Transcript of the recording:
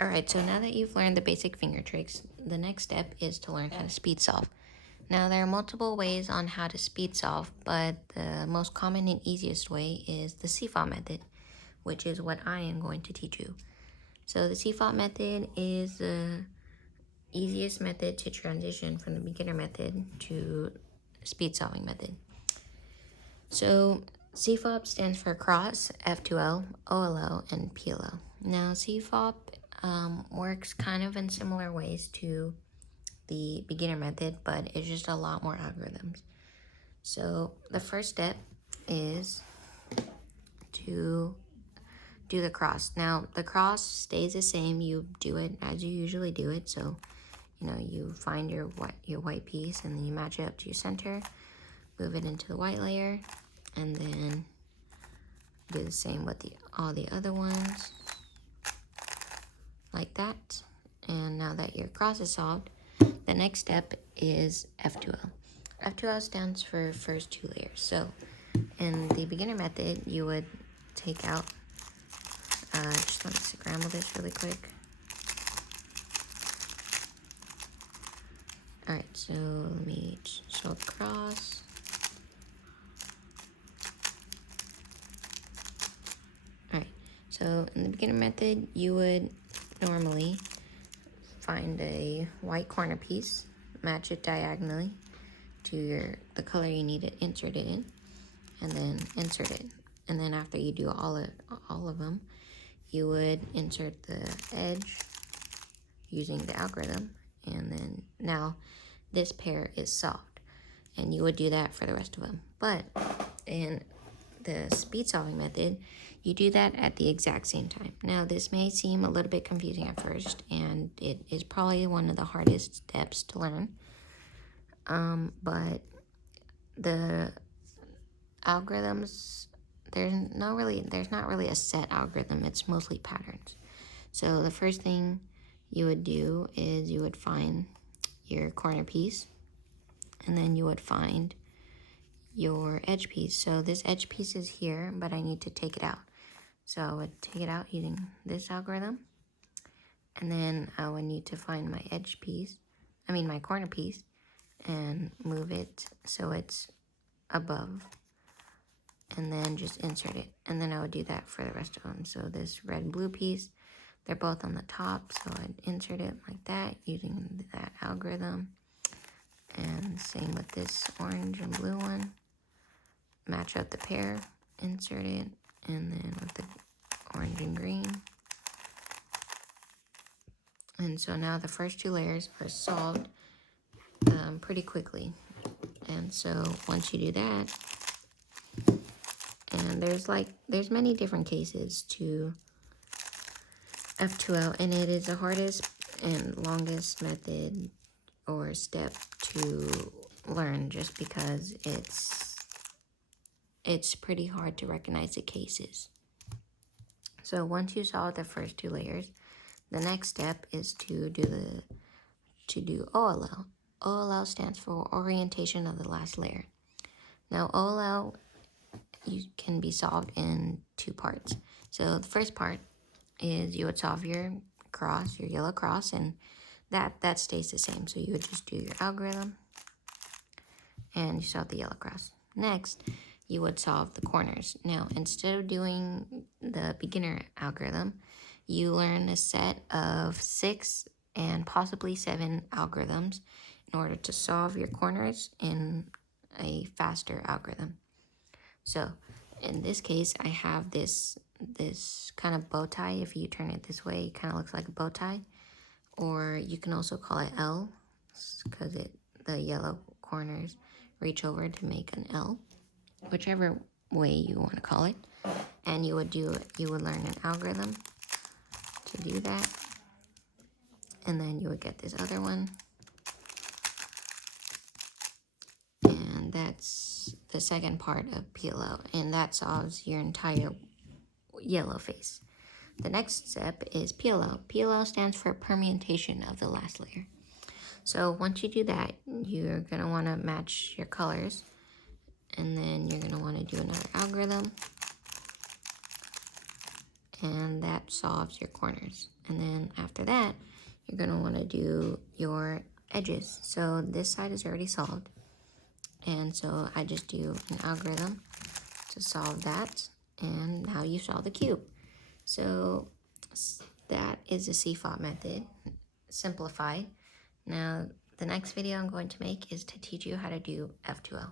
Alright, so now that you've learned the basic finger tricks, the next step is to learn how to speed solve. Now, there are multiple ways on how to speed solve, but the most common and easiest way is the CFOP method, which is what I am going to teach you. So the CFOP method is the easiest method to transition from the beginner method to speed solving method. So CFOP stands for cross, F2L, OLL, and PLL. Now CFOP works kind of in similar ways to the beginner method, but it's just a lot more algorithms. So the first step is to do the cross. Now the cross stays the same. You do it as you usually do it. So, you find your white piece and then you match it up to your center, move it into the white layer, and then do the same with all the other ones, like that. And now that your cross is solved, the next step is F2L. F2L stands for first two layers. So in the beginner method, you would take out, just let me scramble this really quick. Alright, so let me show cross. Alright, so in the beginner method, you would normally find a white corner piece, match it diagonally to the color you need it inserted in, and then insert it. And then after you do all of them, you would insert the edge using the algorithm, and then now this pair is solved. And you would do that for the rest of them. But in the speed solving method, you do that at the exact same time. Now, this may seem a little bit confusing at first, and it is probably one of the hardest steps to learn. But the algorithms, there's not really a set algorithm. It's mostly patterns. So the first thing you would do is you would find your corner piece, and then you would find your edge piece. So this edge piece is here, but I need to take it out. So I would take it out using this algorithm, and then I would need to find my my corner piece, and move it so it's above, and then just insert it. And then I would do that for the rest of them. So this red blue piece, they're both on the top, so I'd insert it like that using that algorithm. And same with this orange and blue one. Match up the pair, insert it, and then with the orange and green. And so now the first two layers are solved pretty quickly. And so once you do that, and there's many different cases to F2L, and it is the hardest and longest method or step to learn, just because it's pretty hard to recognize the cases. So once you solve the first two layers, the next step is to do OLL. OLL stands for orientation of the last layer. Now OLL can be solved in two parts. So the first part is you would solve your yellow cross, and that stays the same. So you would just do your algorithm and you solve the yellow cross. Next, you would solve the corners. Now, instead of doing the beginner algorithm, you learn a set of 6 and possibly 7 algorithms in order to solve your corners in a faster algorithm. So in this case, I have this kind of bow tie. If you turn it this way, it kind of looks like a bow tie. Or you can also call it L, because the yellow corners reach over to make an L, whichever way you want to call it. And you would learn an algorithm to do that. And then you would get this other one. And that's the second part of PLO, and that solves your entire yellow face. The next step is PLO. PLO stands for permutation of the last layer. So once you do that, you're going to want to match your colors, and then you're going to want to do another algorithm, and that solves your corners. And then after that, you're going to want to do your edges. So this side is already solved, and so I just do an algorithm to solve that, and now you solve the cube. So that is the CFOP method, simplified. Now, the next video I'm going to make is to teach you how to do F2L.